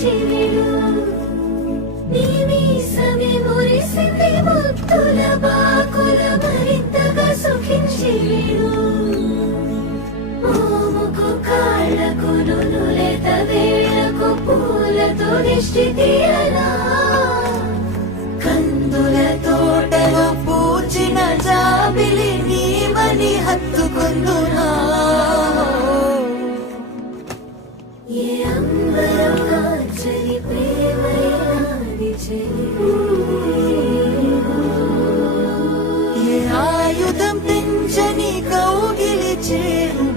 చిరుడు నీమీసమే మురిసింది ముత్తుల బాకుల మరింతగా సుఖించిడు మోముకు కాళ్ళకు నునులేత వేళకు పూలతో దిష్టి తీయలా కందుల తోటలో పూచిన జాబిలి నీమని హత్తుకుందునా ఏ అంబరం కాచని ప్రేమయాది చెలి ఏ ఆయుధం పెంచని కౌగిలి చేరు